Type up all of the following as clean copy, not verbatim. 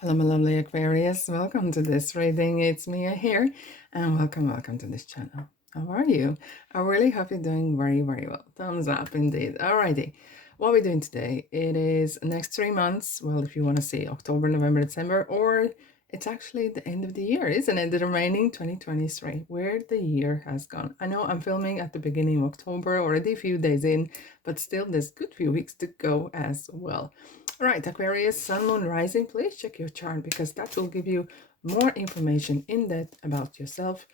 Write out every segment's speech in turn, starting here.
Hello, my lovely Aquarius. Welcome to this reading. It's Mia here, and welcome to this channel. How are you? I really hope you're doing very, very well. Thumbs up indeed. Alrighty. What we're doing today, it is next 3 months. Well, if you want to see October, November, December, or it's actually the end of the year, isn't it? The remaining 2023, where the year has gone. I know I'm filming at the beginning of October, already a few days in, but still there's a good few weeks to go as well. All right, Aquarius, Sun, Moon, Rising, please check your chart because that will give you more information in depth about yourself,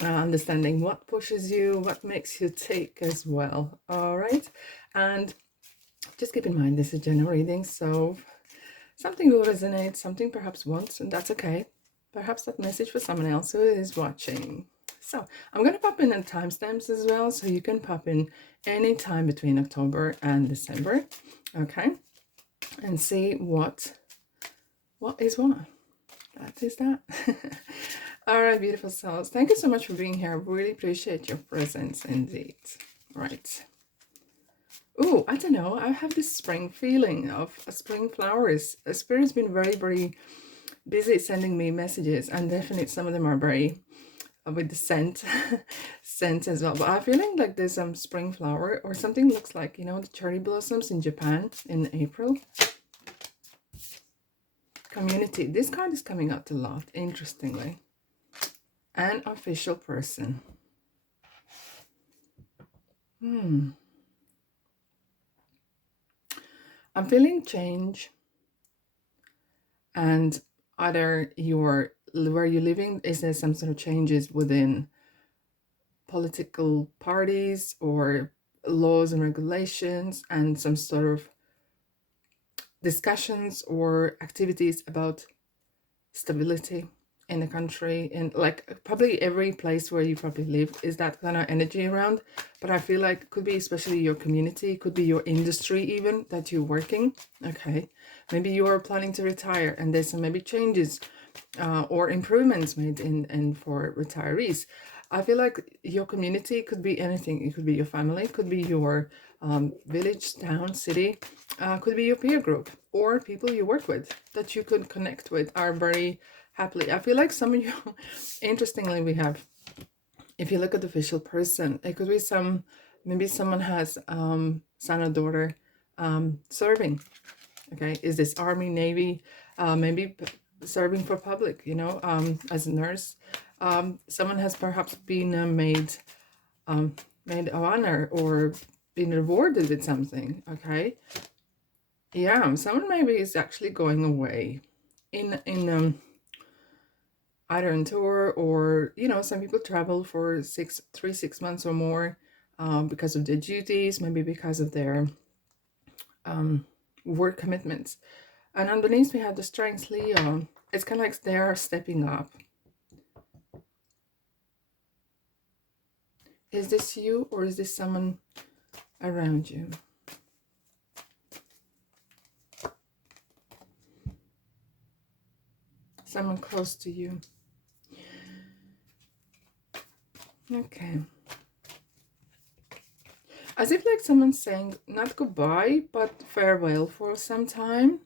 understanding what pushes you, what makes you tick as well. All right, and just keep in mind this is general reading, so something will resonate, something perhaps won't, and that's okay. Perhaps that message for someone else who is watching. So I'm going to pop in the timestamps as well, so you can pop in any time between October and December. Okay. And see what is what. That is that. All right, beautiful souls. Thank you so much for being here. I really appreciate your presence indeed. Right. Oh, I don't know. I have this spring feeling of spring flowers. Spirit's been very, very busy sending me messages, and definitely some of them are very with the scent scent as well. But I'm feeling like there's some spring flower or something looks like, you know, the cherry blossoms in Japan in April. Community. This card is coming out a lot, interestingly. An official person. I'm feeling change, and either where you're living, is there some sort of changes within political parties or laws and regulations, and some sort of discussions or activities about stability in the country, in like probably every place where you probably live is that kind of energy around. But I feel like it could be especially your community, could be your industry even that you're working. Okay, maybe you are planning to retire and there's some maybe changes or improvements made in for retirees. I feel like your community could be anything. It could be your family, could be your village, town, city, could be your peer group or people you work with that you could connect with are very happily. I feel like some of you, interestingly, we have, if you look at the official person, it could be maybe someone has son or daughter serving. Okay, is this army, navy, maybe serving for public, you know, as a nurse. Someone has perhaps been made of honor or been rewarded with something. Okay, yeah, someone maybe is actually going away in either on tour, or you know, some people travel for 6 months or more because of their duties, maybe because of their work commitments. And underneath we have the strength, Leo. It's kind of like they are stepping up. Is this you or is this someone around you? Someone close to you. Okay. As if like someone's saying not goodbye, but farewell for some time.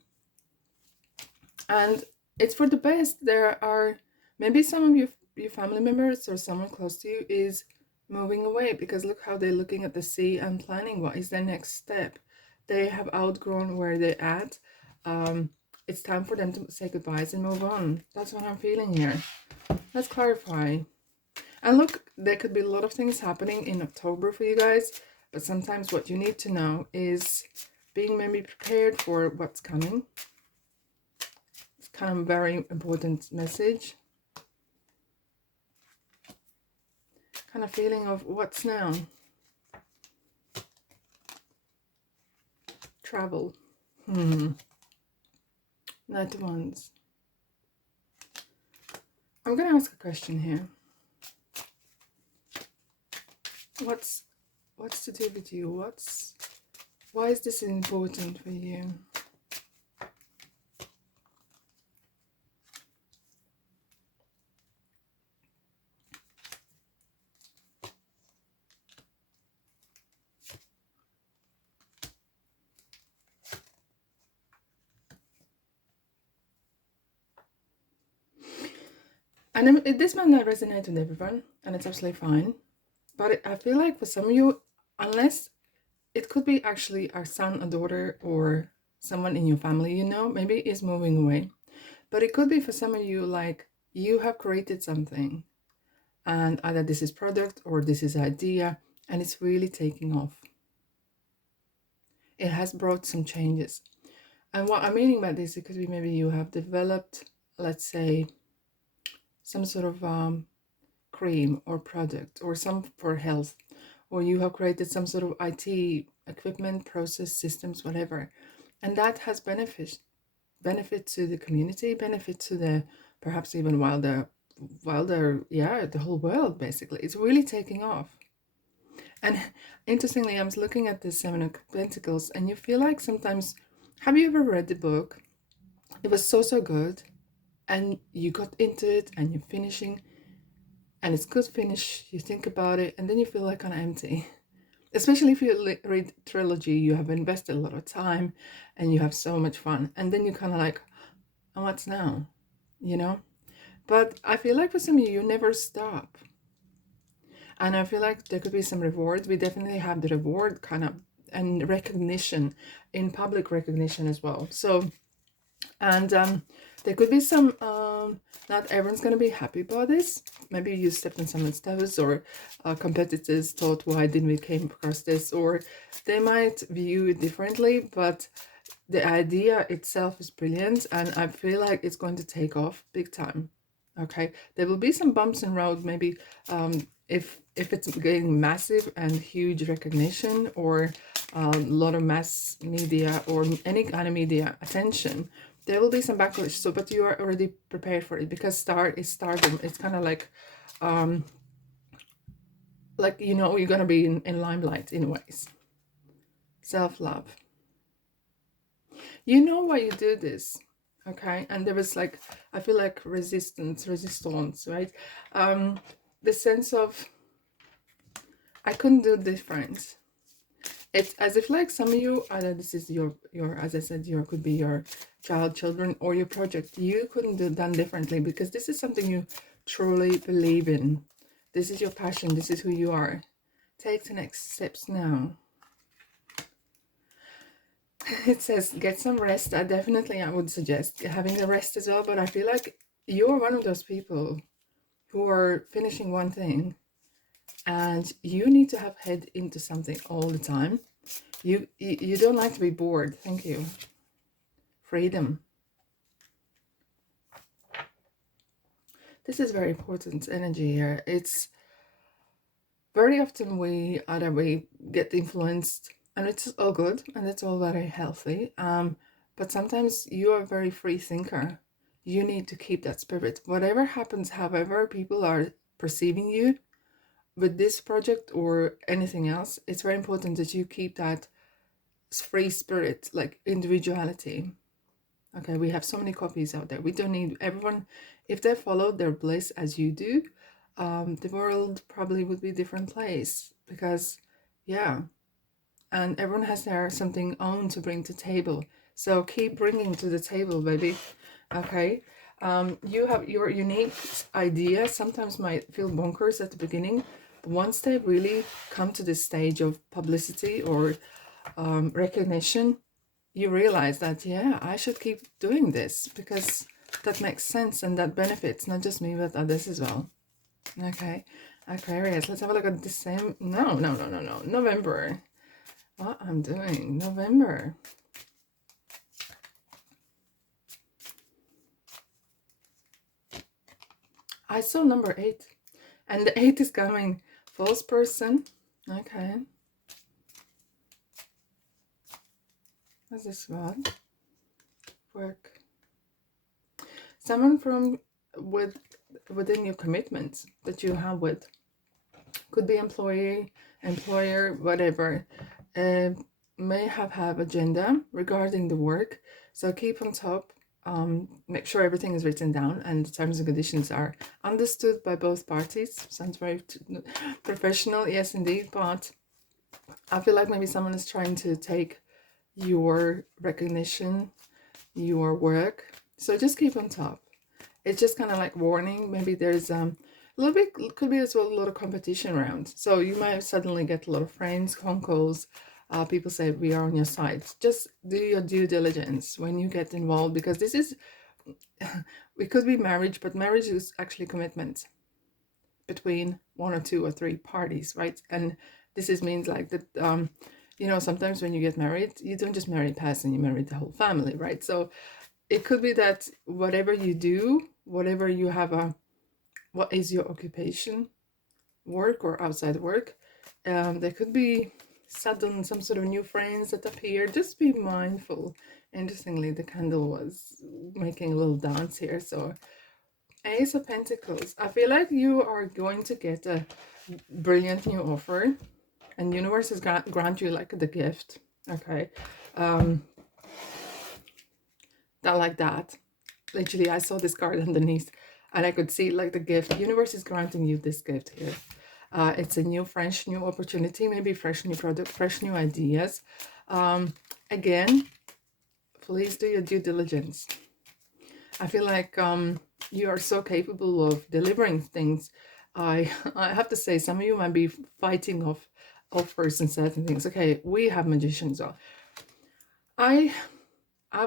And it's for the best. There are maybe some of your family members or someone close to you is moving away, because look how they're looking at the sea and planning what is their next step. They have outgrown where they're at. It's time for them to say goodbyes and move on. That's what I'm feeling here. Let's clarify. And look, there could be a lot of things happening in October for you guys, but sometimes what you need to know is being maybe prepared for what's coming. It's kind of a very important message. Kind of feeling of what's now. Travel. Not once. I'm going to ask a question here. What's to do with you? Why is this important for you? And this might not resonate with everyone, and it's absolutely fine. But I feel like for some of you, unless it could be actually a son, a daughter, or someone in your family, maybe is moving away. But it could be for some of you, like you have created something, and either this is product or this is idea, and it's really taking off. It has brought some changes. And what I'm meaning by this, it could be maybe you have developed, let's say, some sort of cream or product or some for health, or you have created some sort of IT equipment, process, systems, whatever, and that has benefit to the community, benefit to the perhaps even wilder, yeah, the whole world. Basically, it's really taking off. And interestingly, I was looking at the Seven of Pentacles, and you feel like sometimes, have you ever read the book? It was so good, and you got into it, and you're finishing, and it's good finish. You think about it, and then you feel like kind of empty. Especially if you read trilogy, you have invested a lot of time, and you have so much fun, and then you kind of like, oh, what's now? You know. But I feel like for some of you, you never stop. And I feel like there could be some rewards. We definitely have the reward kind of and recognition in public recognition as well. So, and there could be some, not everyone's going to be happy about this. Maybe you stepped on someone's toes, or competitors thought, why didn't we came across this? Or they might view it differently, but the idea itself is brilliant, and I feel like it's going to take off big time. Okay, there will be some bumps in road, maybe if it's getting massive and huge recognition, or a lot of mass media or any kind of media attention, there will be some backlash. So, but you are already prepared for it, because stardom. It's kind of like you're gonna be in limelight in ways. Self-love. You know why you do this, okay? And there was like, I feel like resistance, right? The sense of, I couldn't do different. It's as if like some of you, either this is your as I said, your could be your children, or your project. You couldn't do done differently, because this is something you truly believe in. This is your passion. This is who you are. Take the next steps now. It says get some rest. I would suggest having a rest as well. But I feel like you're one of those people who are finishing one thing, and you need to have head into something all the time. You don't like to be bored. Thank you. Freedom. This is very important energy here. It's very often we get influenced, and it's all good, and it's all very healthy. But sometimes you are a very free thinker. You need to keep that spirit. Whatever happens, however people are perceiving you with this project or anything else, it's very important that you keep that free spirit, like individuality. Okay, we have so many copies out there. We don't need everyone. If they follow their bliss as you do, the world probably would be a different place, because, yeah, and everyone has their something own to bring to table. So keep bringing to the table, baby. Okay, you have your unique idea. Sometimes might feel bonkers at the beginning, but once they really come to this stage of publicity or recognition, you realize that, yeah, I should keep doing this, because that makes sense and that benefits not just me but others as well. Okay, Aquarius, let's have a look at the same. No, November. What I'm doing, November. I saw number 8, and the 8 is coming. False person. Okay. What's this one? Work. Someone from within your commitments that you have with, could be employee, employer, whatever, may have agenda regarding the work. So keep on top. Make sure everything is written down and the terms and conditions are understood by both parties. Sounds very professional, yes indeed, but I feel like maybe someone is trying to take your recognition, your work. So just keep on top. It's just kind of like warning. Maybe there's a little bit, could be as well a lot of competition around. So you might suddenly get a lot of friends, calls. People say we are on your side. Just do your due diligence when you get involved, because this is, it could be marriage, but marriage is actually commitment between one or two or three parties, right? And this is means like that. You know, sometimes when you get married, you don't just marry a person, you marry the whole family, right? So it could be that whatever you do, whatever you have what is your occupation, work or outside work, there could be sudden some sort of new friends that appear. Just be mindful. Interestingly, the candle was making a little dance here. So Ace of Pentacles, I feel like you are going to get a brilliant new offer, and universe is grant you like the gift. Okay, that like that. Literally, I saw this card underneath, and I could see like the gift. Universe is granting you this gift here. It's a new, fresh, new opportunity, maybe fresh new product, fresh new ideas. Again, please do your due diligence. I feel like you are so capable of delivering things. I have to say, some of you might be fighting off offers and certain things. Okay, we have magicians. So I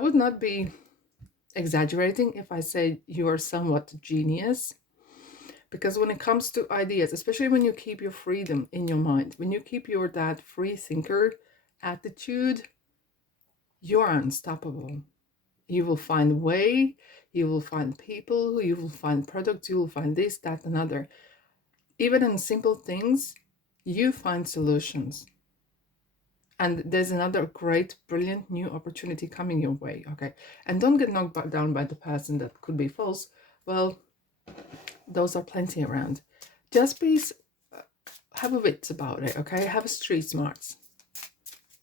would not be exaggerating if I say you are somewhat genius. Because when it comes to ideas, especially when you keep your freedom in your mind, when you keep your that free thinker attitude, you are unstoppable. You will find a way, you will find people, you will find products, you will find this, that, and other. Even in simple things, you find solutions. And there's another great, brilliant new opportunity coming your way, okay? And don't get knocked down by the person that could be false. Well, those are plenty around. Just be, have a wit about it, okay? Have a street smarts.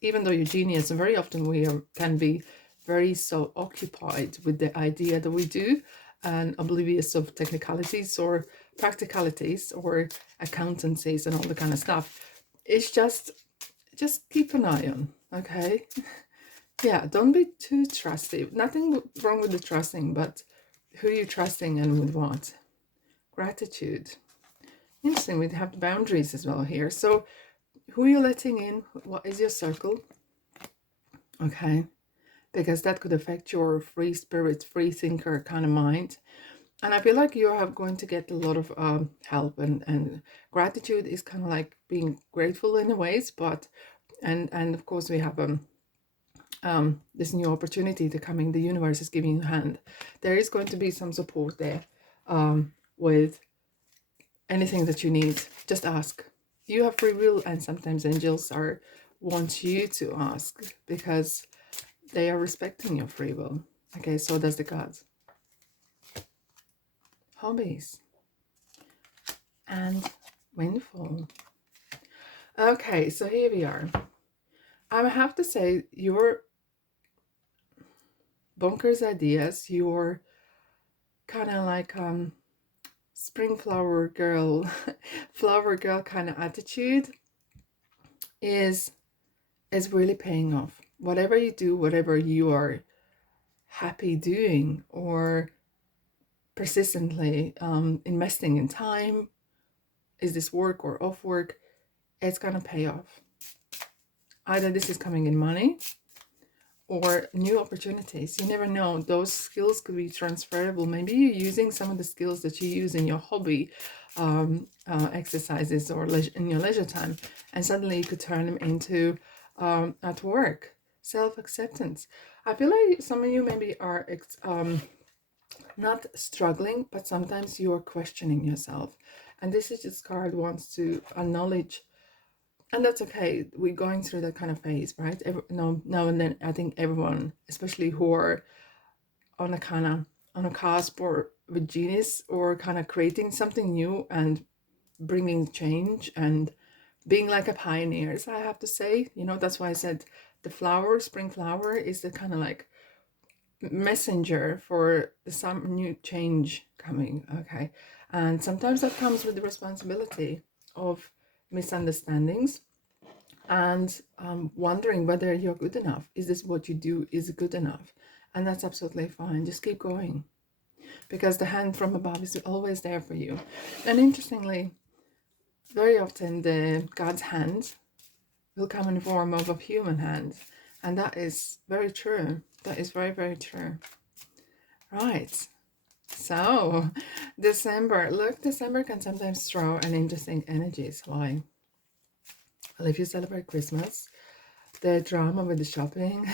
Even though you're genius, and very often we can be very so occupied with the idea that we do and oblivious of technicalities or practicalities or accountancies and all the kind of stuff. It's just keep an eye on, okay? Yeah, don't be too trusty. Nothing wrong with the trusting, but who you trusting and with what? Gratitude. Interesting, we have boundaries as well here. So who are you letting in? What is your circle? Okay, because that could affect your free spirit, free thinker kind of mind. And I feel like you are going to get a lot of help, and gratitude is kind of like being grateful in a ways, but and of course we have this new opportunity to coming. The universe is giving you a hand. There is going to be some support there with anything that you need. Just ask. You have free will, and sometimes angels want you to ask because they are respecting your free will. Okay, so does the gods. Hobbies and windfall. Okay, so here we are. I have to say, your bonkers ideas, your kind of like spring flower girl, flower girl kind of attitude is really paying off. Whatever you do, whatever you are happy doing, or persistently investing in time, is this work or off work, it's gonna pay off. Either this is coming in money or new opportunities. You never know. Those skills could be transferable. Maybe you're using some of the skills that you use in your hobby exercises or in your leisure time, and suddenly you could turn them into at work. Self-acceptance. I feel like some of you maybe are not struggling, but sometimes you are questioning yourself. And this card wants to acknowledge, and that's okay. We're going through that kind of phase, right? Now and then, I think everyone, especially who are on a cusp or with genius or kind of creating something new and bringing change and being like a pioneer. So I have to say, that's why I said the flower, spring flower, is the kind of like messenger for some new change coming. Okay, and sometimes that comes with the responsibility of misunderstandings and wondering whether you're good enough. Is this what you do is good enough? And that's absolutely fine. Just keep going, because the hand from above is always there for you. And interestingly, very often the God's hand will come in the form of a human hand. And that is very true. That is very, very true. Right. So, December. Look, December can sometimes throw an interesting energies. Why? Well, if you celebrate Christmas, the drama with the shopping,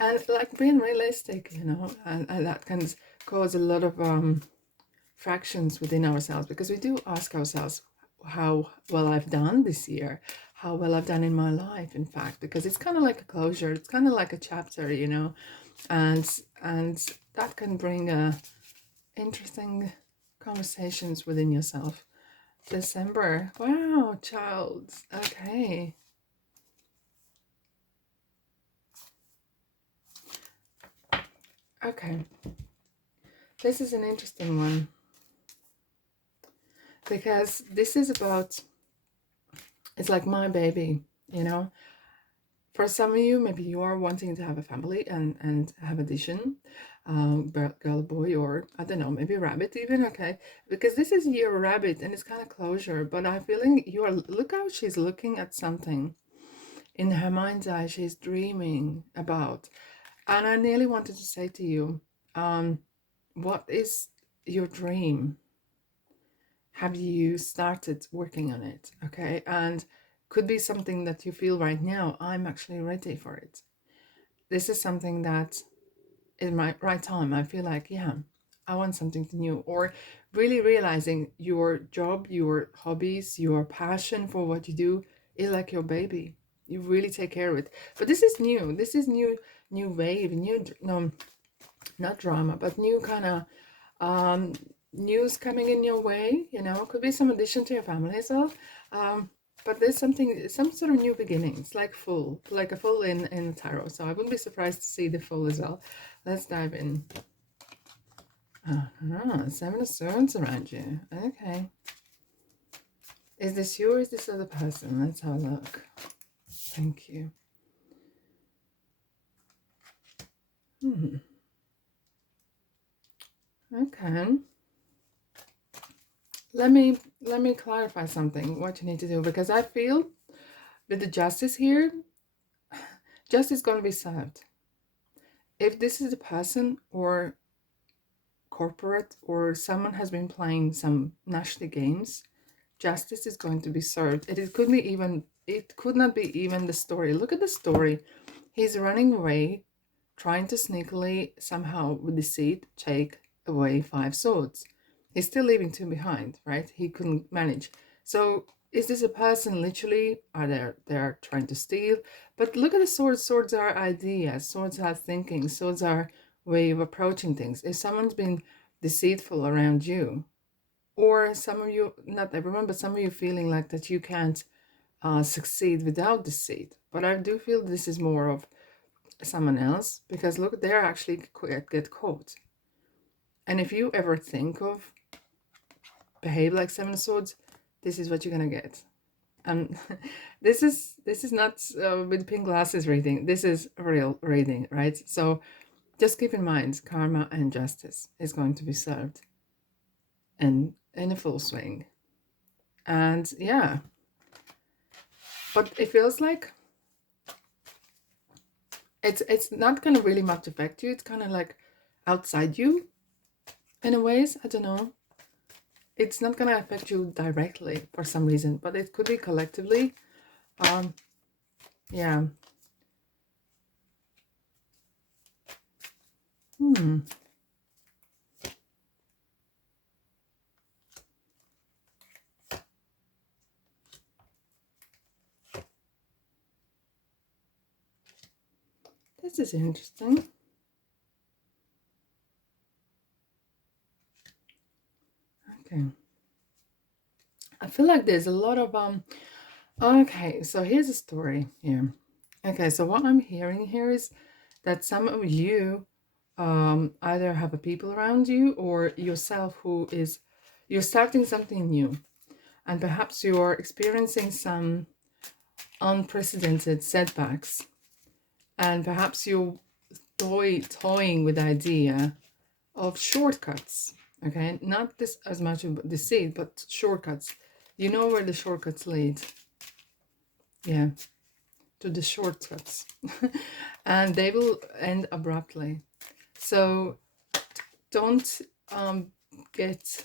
and like being realistic, you know, and that can cause a lot of fractions within ourselves, because we do ask ourselves how well I've done this year, how well I've done in my life, in fact, because it's kind of like a closure, it's kind of like a chapter, you know, and that can bring interesting conversations within yourself. December, wow, child, okay. Okay, this is an interesting one, because this is about, it's like my baby, you know. For some of you, maybe you are wanting to have a family and have addition, girl, boy, or I don't know, maybe rabbit even, okay? Because this is your rabbit and it's kind of closure, but I'm feeling you are, look how she's looking at something. In her mind's eye, she's dreaming about. And I nearly wanted to say to you, what is your dream? Have you started working on it? Okay. And could be something that you feel right now, I'm actually ready for it. This is something that in my right time, I feel like, yeah, I want something new. Or really realizing your job, your hobbies, your passion for what you do is like your baby. You really take care of it. But this is new. This is new wave, no, not drama, but new kind of news coming in your way, you know, could be some addition to your family as well. But there's something, some sort of new beginnings, like full, like a full in tarot. So I wouldn't be surprised to see the full as well. Let's dive in. Seven of Swords around you. Okay. Is this you or is this other person? Let's have a look. Thank you. Okay. Let me clarify something, what you need to do, because I feel with the justice here, justice is going to be served. If this is a person or corporate or someone has been playing some nasty games, justice is going to be served. It could be even, it could not be even the story. Look at the story. He's running away, trying to sneakily somehow with deceit take away 5 swords. He's still leaving 2 behind, right? He couldn't manage. So is this a person literally, are they're trying to steal? But look at the swords. Swords are ideas, swords are thinking, swords are way of approaching things. If someone's been deceitful around you, or some of you, not everyone, but some of you feeling like that you can't succeed without deceit. But I do feel this is more of someone else, because look, they're actually get caught. And if you ever think of behave like 7 of Swords, this is what you're gonna get. And this is not with pink glasses reading. This is real reading, right? So just keep in mind, karma and justice is going to be served in a full swing. And yeah, but it feels like it's not gonna really much affect you. It's kind of like outside you in a ways. I don't know. It's not gonna affect you directly for some reason, but it could be collectively. Yeah. This is interesting. Okay. I feel like there's a lot of okay, so here's a story here. Okay, so what I'm hearing here is that some of you either have a people around you or yourself who is, you're starting something new, and perhaps you're experiencing some unprecedented setbacks, and perhaps you're toying with the idea of shortcuts. Okay, not this as much of the seed, but shortcuts. You know where the shortcuts lead. Yeah, to the shortcuts. And they will end abruptly. So don't get,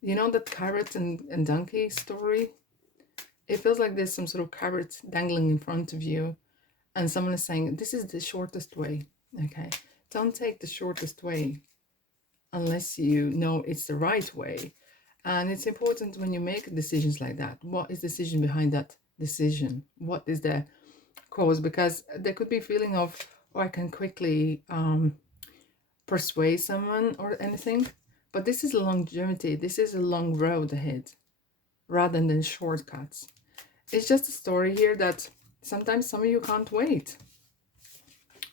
you know, that carrot and donkey story? It feels like there's some sort of carrot dangling in front of you, and someone is saying, this is the shortest way. Okay, don't take the shortest way unless you know it's the right way. And it's important when you make decisions like that. What is the decision behind that decision? What is the cause? Because there could be a feeling of, oh, I can quickly persuade someone or anything. But this is longevity. This is a long road ahead rather than shortcuts. It's just a story here that sometimes some of you can't wait.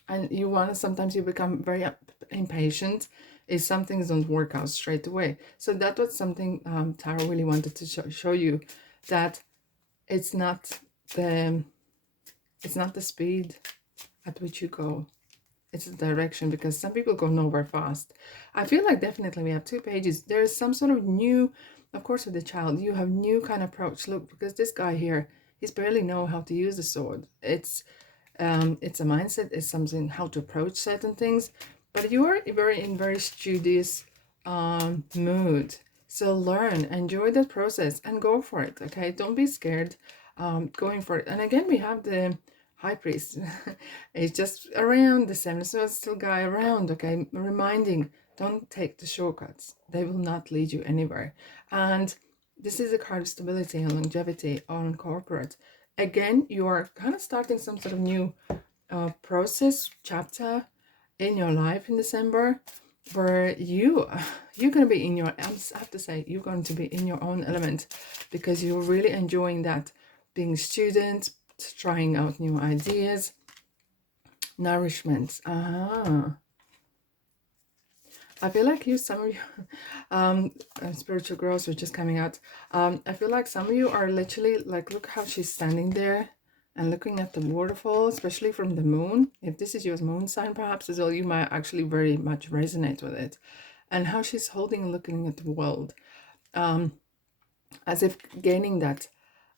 And you want to, sometimes you become very impatient if some things don't work out straight away. So that was something Tara really wanted to show you, that it's not the speed at which you go, it's the direction, because some people go nowhere fast. I feel like definitely we have 2 pages. There is some sort of new, of course with the child, you have new kind of approach. Look, because this guy here, he's barely know how to use the sword. It's a mindset, it's something how to approach certain things, but you are very studious mood. So learn, enjoy that process and go for it. Okay, don't be scared going for it. And again, we have the high priest. It's just around the 7, so it's still guy around. Okay, reminding, don't take the shortcuts, they will not lead you anywhere. And this is a card of stability and longevity on corporate. Again, you are kind of starting some sort of new process, chapter in your life in December, where you're going to be in your, I have to say, you're going to be in your own element, because you're really enjoying that, being a student, trying out new ideas, nourishment. I feel like some of you, spiritual growth, which is coming out. I feel like some of you are literally like, look how she's standing there and looking at the waterfall, especially from the moon. If this is your moon sign, perhaps as well, you might actually very much resonate with it. And how she's holding and looking at the world, as if gaining that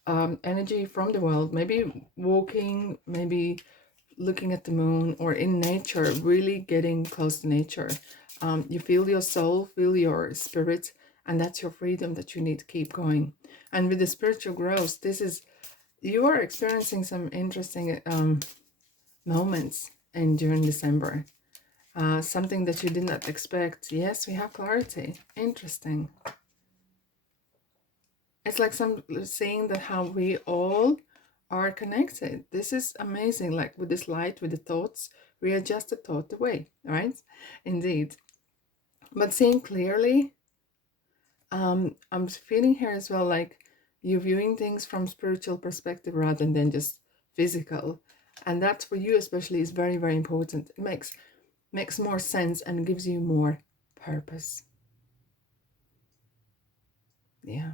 energy from the world, maybe walking, maybe looking at the moon or in nature, really getting close to nature. You feel your soul, feel your spirit, and that's your freedom that you need to keep going. And with the spiritual growth, this is, you are experiencing some interesting moments in during December. Something that you did not expect. Yes, we have clarity. Interesting. It's like some saying that how we all are connected. This is amazing. Like with this light, with the thoughts, we are just a thought away, right? Indeed. But seeing clearly, I'm feeling here as well, like you're viewing things from spiritual perspective rather than just physical. And that for you especially is very important. It makes more sense and gives you more purpose. Yeah,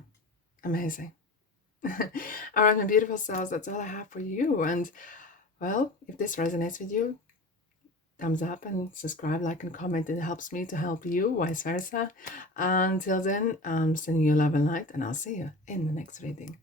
amazing. All right, my beautiful souls, that's all I have for you. And well, if this resonates with you, thumbs up and subscribe, like, and comment. It helps me to help you, vice versa. Until then, I'm sending you love and light, and I'll see you in the next reading.